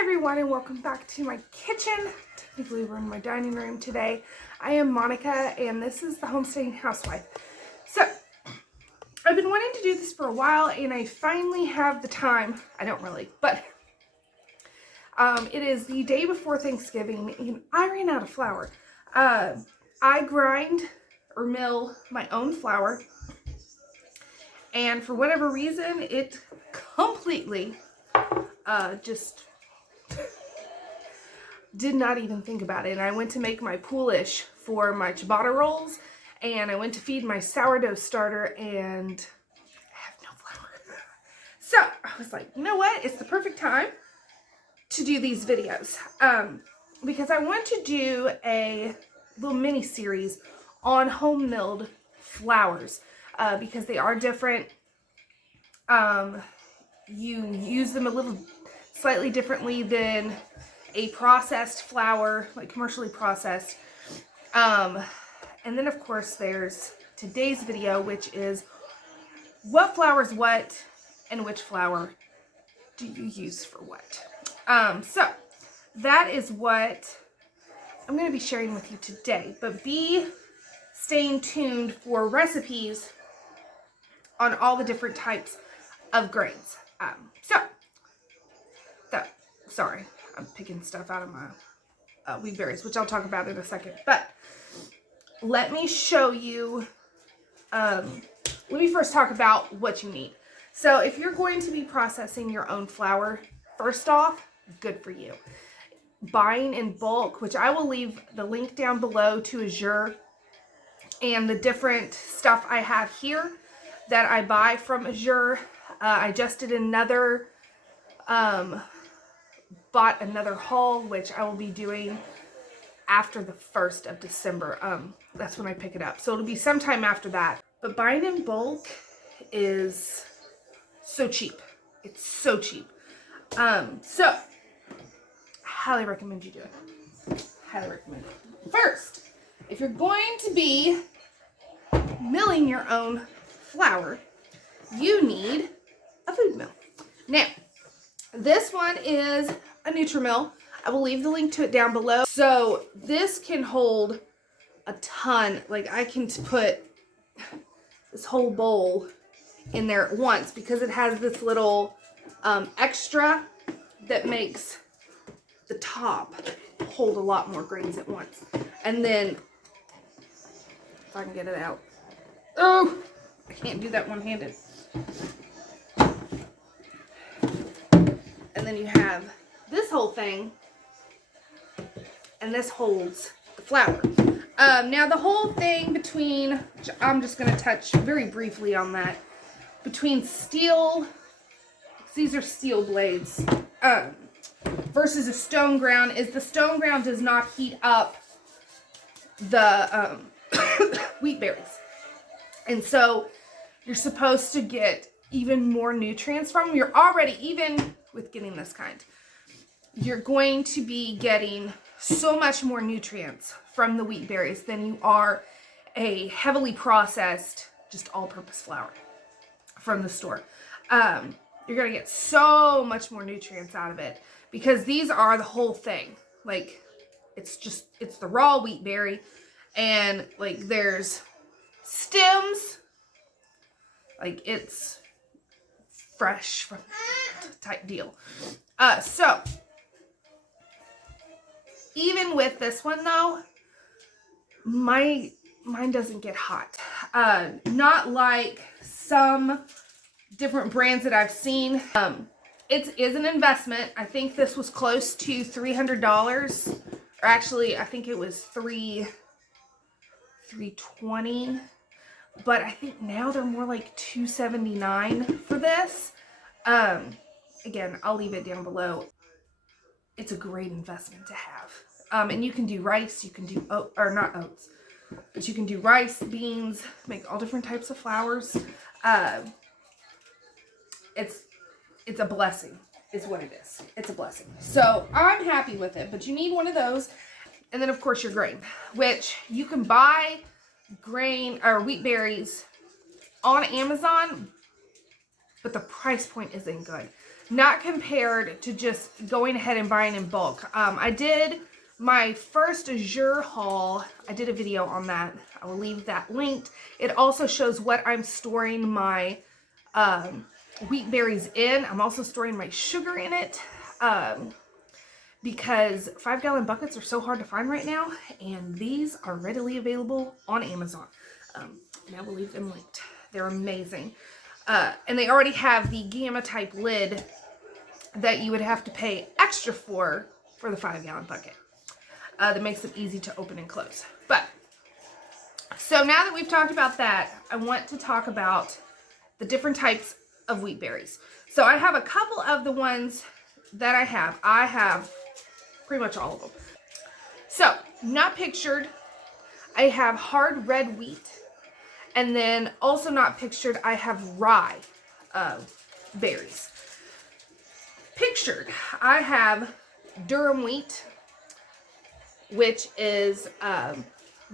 everyone, and welcome back to my kitchen. Technically we're in my dining room today. I am Monica and this is the Homesteading Housewife. So I've been wanting to do this for a while and I finally have the time. I don't really, but it is the day before Thanksgiving and I ran out of flour. I grind or mill my own flour, and for whatever reason it completely just did not even think about it. And I went to make my poolish for my ciabatta rolls, and I went to feed my sourdough starter, and I have no flour. So I was like, you know what? It's the perfect time to do these videos because I want to do a little mini series on home milled flours because they are different. You use them a little slightly differently than a processed flour, like commercially processed. And then of course there's today's video, which is what flour is what and which flour do you use for what. So that is what I'm going to be sharing with you today, but be staying tuned for recipes on all the different types of grains. Sorry, I'm picking stuff out of my wheat berries, which I'll talk about in a second. But let me show you, let me first talk about what you need. So if you're going to be processing your own flour, first off, good for you. Buying in bulk, which I will leave the link down below to Reservoir and the different stuff I have here that I buy from Reservoir. I just did another, bought another haul, which I will be doing after the 1st of December. That's when I pick it up. So it'll be sometime after that. But buying in bulk is so cheap. It's so cheap. So I highly recommend you do it. Highly recommend it. First, if you're going to be milling your own flour, you need a food mill. Now, this one is a Nutri-Mill. I will leave the link to it down below. So this can hold a ton. Like I can put this whole bowl in there at once because it has this little extra that makes the top hold a lot more grains at once. And then, if I can get it out. Oh, I can't do that one-handed. And then you have this whole thing, and this holds the flour. Now the whole thing between, which I'm just going to touch very briefly on that, between steel, these are steel blades, versus a stone ground, is the stone ground does not heat up the wheat berries. And so you're supposed to get even more nutrients from them. You're already, even with getting this kind, you're going to be getting so much more nutrients from the wheat berries than you are a heavily processed, just all-purpose flour from the store. You're going to get so much more nutrients out of it because these are the whole thing. Like, it's the raw wheat berry, and like there's stems, like it's fresh from type deal. So even with this one though, mine doesn't get hot. Not like some different brands that I've seen. It is an investment. I think this was close to $300, or actually I think it was $320. But I think now they're more like $279 for this. Again, I'll leave it down below. It's a great investment to have. And you can do rice, you can do not oats, but you can do rice, beans, make all different types of flours. It's a blessing, is what it is. It's a blessing. So I'm happy with it, but you need one of those. And then of course your grain, which you can buy grain or wheat berries on Amazon, but the price point isn't good. not compared to just going ahead and buying in bulk. I did my first Azure haul. I did a video on that. I will leave that linked. It also shows what I'm storing my wheat berries in. I'm also storing my sugar in it because 5-gallon buckets are so hard to find right now, and these are readily available on Amazon. And I will leave them linked. They're amazing. And they already have the gamma type lid that you would have to pay extra for the 5-gallon bucket. That makes them easy to open and close. But, so now that we've talked about that, I want to talk about the different types of wheat berries. So I have a couple of the ones that I have pretty much all of them. So, not pictured, I have hard red wheat. And then also not pictured, I have rye berries. Pictured, I have durum wheat, which is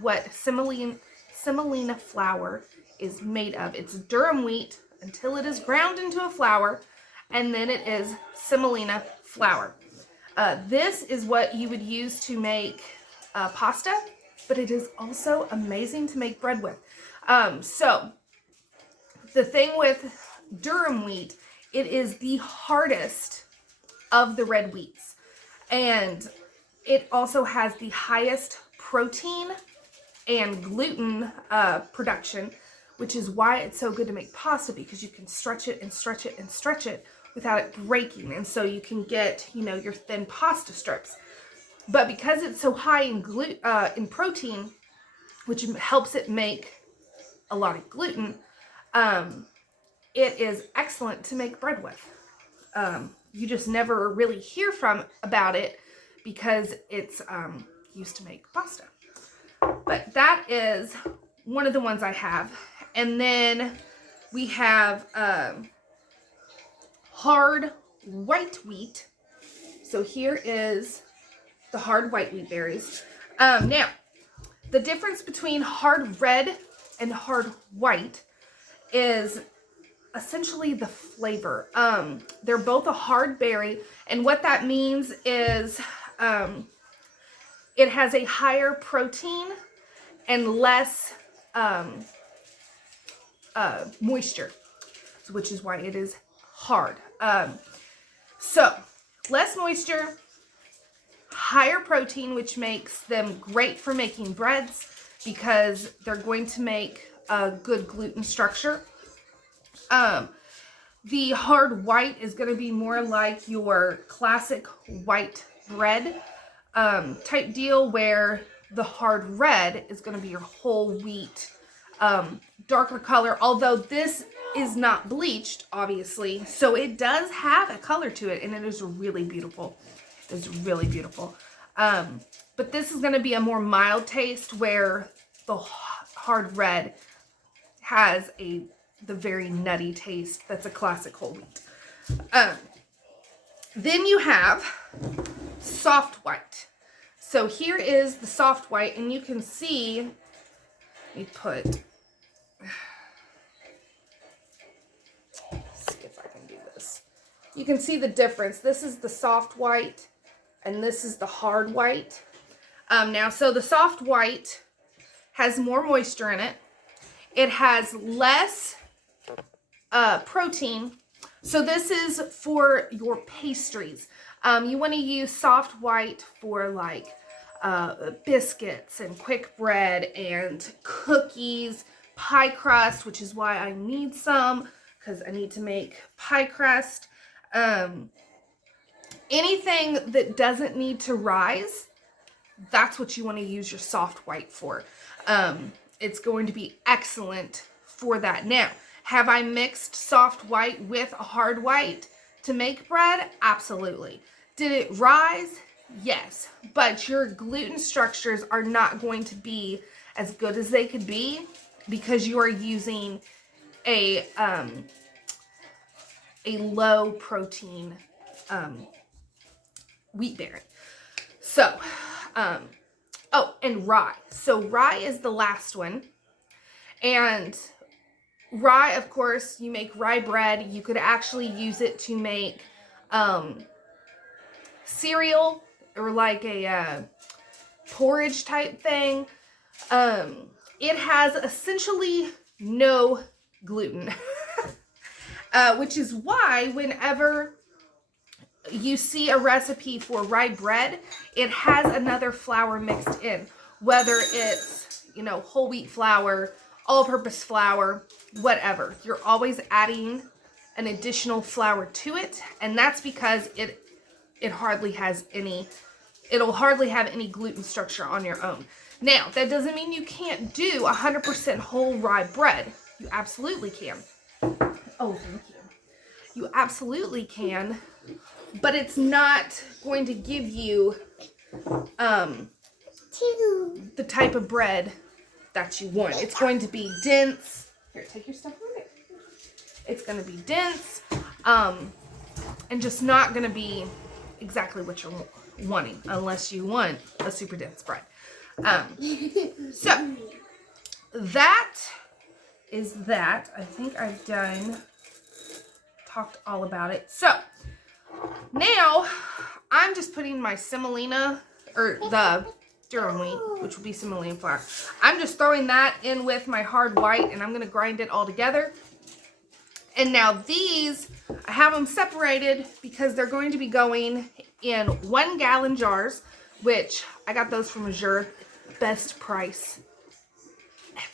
what semolina flour is made of. It's durum wheat until it is ground into a flour, and then it is semolina flour. This is what you would use to make pasta, but it is also amazing to make bread with. So the thing with durum wheat, it is the hardest of the red wheats, and it also has the highest protein and gluten production, which is why it's so good to make pasta, because you can stretch it and stretch it and stretch it without it breaking, and so you can get, you know, your thin pasta strips. But because it's so high in protein, which helps it make a lot of gluten, it is excellent to make bread with. You just never really hear about it because it's used to make pasta. But that is one of the ones I have. And then we have hard white wheat. So here is the hard white wheat berries. Now, the difference between hard red and hard white is essentially the flavor. They're both a hard berry, and what that means is it has a higher protein and less moisture, which is why it is hard. So, less moisture, higher protein, which makes them great for making breads because they're going to make a good gluten structure. The hard white is going to be more like your classic white bread type deal, where the hard red is going to be your whole wheat, darker color, although this is not bleached, obviously, so it does have a color to it, and it is really beautiful. It's really beautiful. But this is going to be a more mild taste, where the hard red has the very nutty taste that's a classic whole wheat. Then you have soft white. So here is the soft white, and you can see, let me see if I can do this. You can see the difference. This is the soft white, and this is the hard white. Now, so the soft white has more moisture in it. It has less protein. So this is for your pastries. You want to use soft white for like biscuits and quick bread and cookies, pie crust, which is why I need some, because I need to make pie crust. Anything that doesn't need to rise, that's what you want to use your soft white for. It's going to be excellent for that. Now, have I mixed soft white with a hard white to make bread? Absolutely. Did it rise? Yes. But your gluten structures are not going to be as good as they could be because you are using a low protein wheat berry. So, oh, and rye. So rye is the last one. And rye, of course, you make rye bread. You could actually use it to make cereal or like a porridge type thing. It has essentially no gluten, which is why whenever you see a recipe for rye bread, it has another flour mixed in, whether it's, you know, whole wheat flour, all-purpose flour, whatever. You're always adding an additional flour to it, and that's because it hardly has any, it'll hardly have any gluten structure on your own. Now, that doesn't mean you can't do 100% whole rye bread. You absolutely can. Oh, thank you. You absolutely can, but it's not going to give you the type of bread that you want. It's going to be dense. Here, take your stuff on it. It's going to be dense, and just not going to be exactly what you're wanting, unless you want a super dense bread. So that is that. I think I've talked all about it. So now I'm just putting my semolina, or the durum wheat, which would be semolina flour. I'm just throwing that in with my hard white, and I'm going to grind it all together. And now these, I have them separated because they're going to be going in 1 gallon jars, which I got those from Reservoir. Best price ever.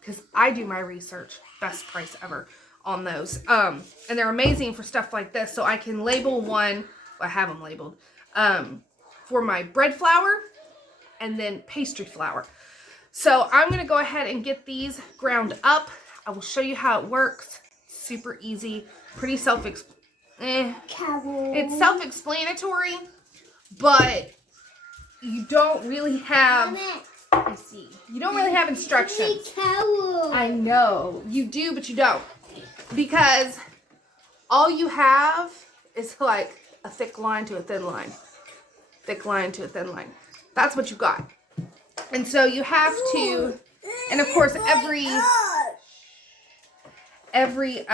Because I do my research. Best price ever on those. And they're amazing for stuff like this. So I can label one, I have them labeled, for my bread flour and then pastry flour. So I'm going to go ahead and get these ground up. I will show you how it works. Super easy, pretty it's self-explanatory, but you don't really have, you don't really have instructions. I know, you do, but you don't, because all you have is like a thick line to a thin line, thick line to a thin line. That's what you got. And so you have to, and of course every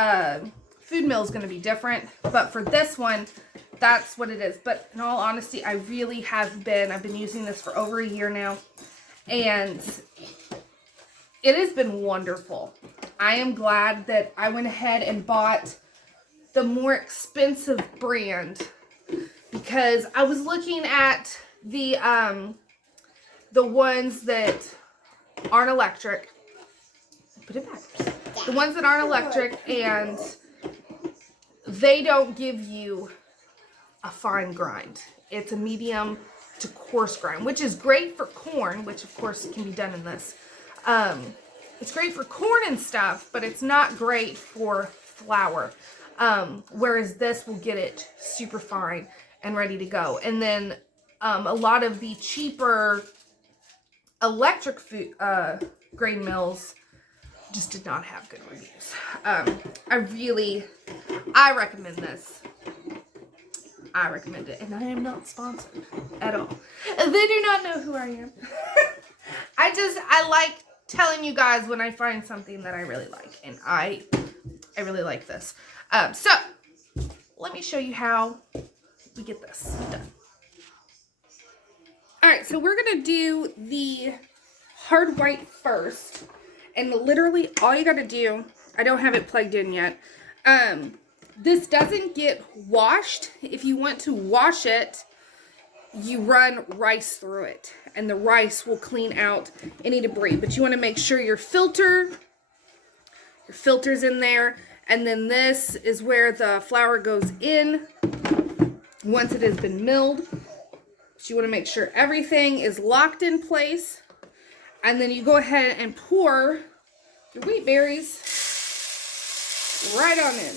food mill is going to be different, but for this one, that's what it is. But in all honesty, I've been using this for over a year now, and it has been wonderful. I am glad that I went ahead and bought the more expensive brand, because I was looking at the ones that aren't electric. Put it back. The ones that aren't electric, and they don't give you a fine grind. It's a medium to coarse grind, which is great for corn, which of course can be done in this. It's great for corn and stuff, but it's not great for flour. Whereas this will get it super fine and ready to go. And then a lot of the cheaper electric food grain mills just did not have good reviews. I recommend this. I recommend it, and I am not sponsored at all. They do not know who I am. I like telling you guys when I find something that I really like, and I really like this. So let me show you how we get this done. All right, so we're gonna do the hard white first. And literally all you got to do, I don't have it plugged in yet. This doesn't get washed. If you want to wash it, you run rice through it, and the rice will clean out any debris. But you want to make sure your filter's in there, and then this is where the flour goes in once it has been milled. So you want to make sure everything is locked in place. And then you go ahead and pour your wheat berries right on in.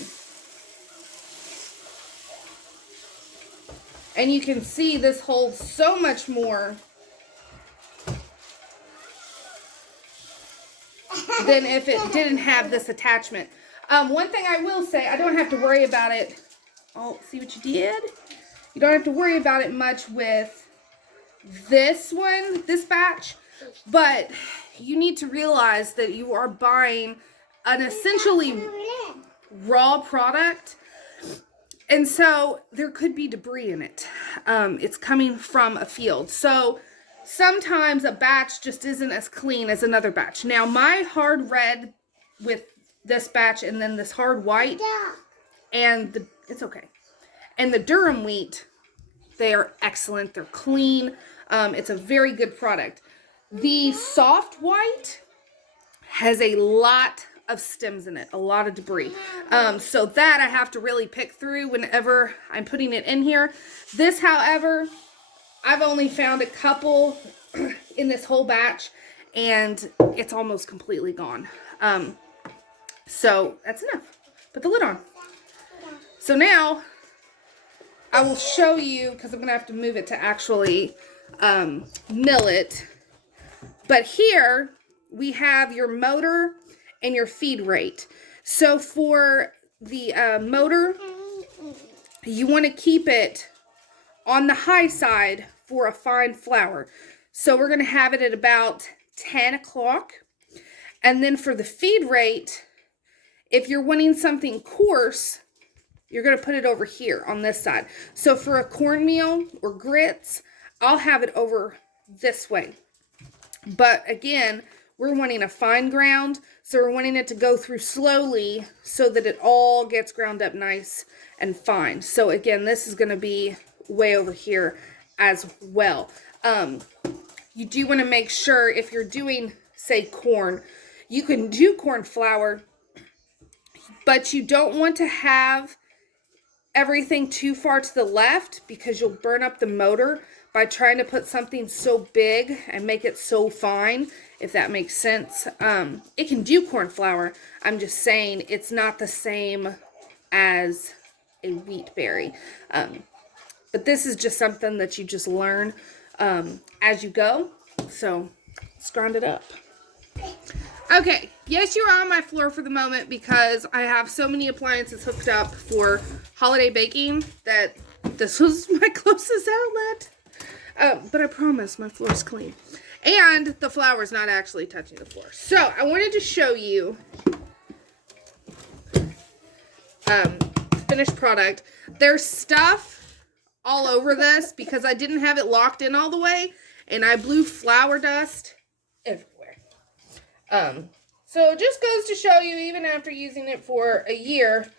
And you can see this holds so much more than if it didn't have this attachment. One thing I will say, I don't have to worry about it. Oh, see what you did? You don't have to worry about it much with this one, this batch. But you need to realize that you are buying an essentially raw product, And so there could be debris in it. It's coming from a field. So sometimes a batch just isn't as clean as another batch. Now my hard red with this batch and then this hard white and it's okay. And the Durham wheat, they are excellent. They're clean. It's a very good product. The soft white has a lot of stems in it, a lot of debris. So that I have to really pick through whenever I'm putting it in here. This, however, I've only found a couple in this whole batch and it's almost completely gone. So that's enough. Put the lid on. So now I will show you, because I'm going to have to move it to actually mill it. But here we have your motor and your feed rate. So for the motor, you want to keep it on the high side for a fine flour. So we're going to have it at about 10 o'clock. And then for the feed rate, if you're wanting something coarse, you're going to put it over here on this side. So for a cornmeal or grits, I'll have it over this way. But again, we're wanting a fine ground, so we're wanting it to go through slowly so that it all gets ground up nice and fine. So again, this is going to be way over here as well. You do want to make sure if you're doing, say, corn, you can do corn flour, but you don't want to have everything too far to the left because you'll burn up the motor by trying to put something so big and make it so fine, if that makes sense. It can do corn flour. I'm just saying it's not the same as a wheat berry. But this is just something that you just learn as you go. So let's grind it up. Okay, yes, you're on my floor for the moment because I have so many appliances hooked up for holiday baking that this was my closest outlet. But I promise my floor's clean. And the flour's not actually touching the floor. So I wanted to show you finished product. There's stuff all over this because I didn't have it locked in all the way. And I blew flour dust everywhere. So it just goes to show you, even after using it for a year,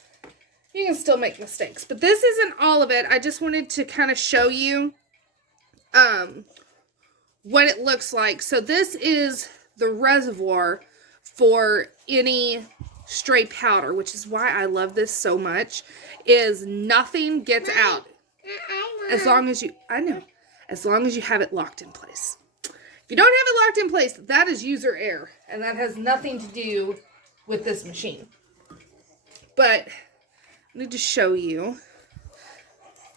you can still make mistakes. But this isn't all of it. I just wanted to kind of show you what it looks like. So this is the reservoir for any stray powder, which is why I love this so much, is nothing gets out. As long as you, I know, as long as you have it locked in place. If you don't have it locked in place, that is user error, and that has nothing to do with this machine. But I need to show you.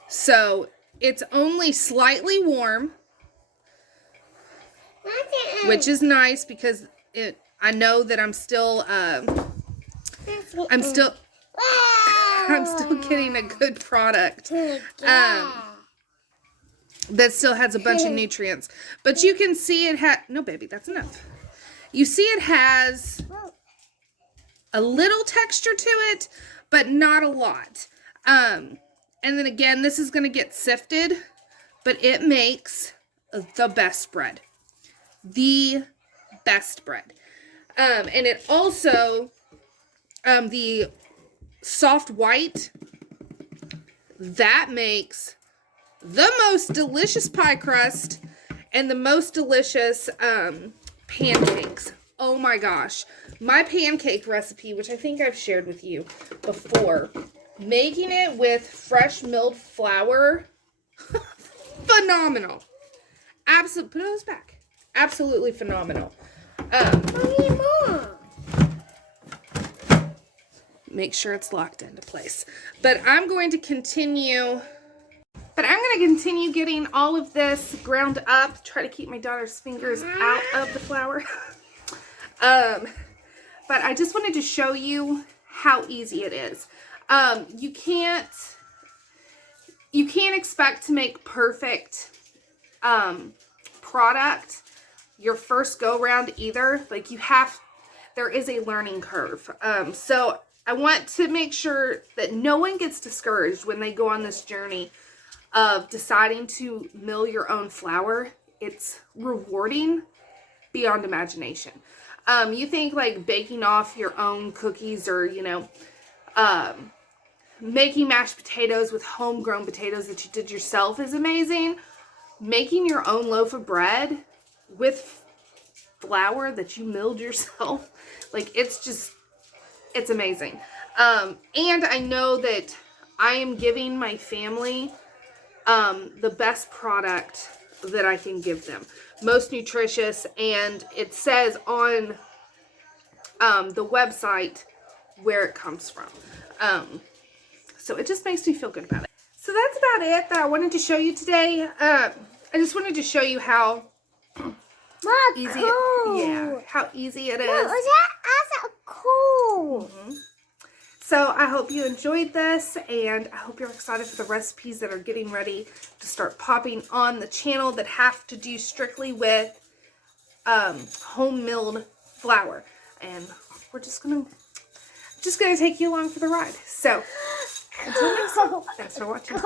So it's only slightly warm, which is nice because I know that I'm still getting a good product. That still has a bunch of nutrients. But you can see it no, baby, that's enough. You see it has a little texture to it, but not a lot. And then again, this is going to get sifted, but it makes the best bread. The best bread. And it also, the soft white, that makes the most delicious pie crust and the most delicious pancakes. Oh my gosh. My pancake recipe, which I think I've shared with you before, making it with fresh milled flour, phenomenal. Put those back. Absolutely phenomenal. Make sure it's locked into place. But I'm going to continue getting all of this ground up. Try to keep my daughter's fingers out of the flour. But I just wanted to show you how easy it is. You can't expect to make perfect product your first go round either. Like there is a learning curve. So I want to make sure that no one gets discouraged when they go on this journey of deciding to mill your own flour. It's rewarding beyond imagination. You think like baking off your own cookies or, you know, making mashed potatoes with homegrown potatoes that you did yourself is amazing. Making your own loaf of bread with flour that you milled yourself, like it's amazing. And I know that I am giving my family the best product that I can give them, most nutritious, and it says on the website where it comes from. So it just makes me feel good about it. So that's about it that I wanted to show you today. I just wanted to show you how easy how easy it is. That's cool. So I hope you enjoyed this, and I hope you're excited for the recipes that are getting ready to start popping on the channel that have to do strictly with home milled flour. And we're just gonna take you along for the ride. So until next time, thanks for watching.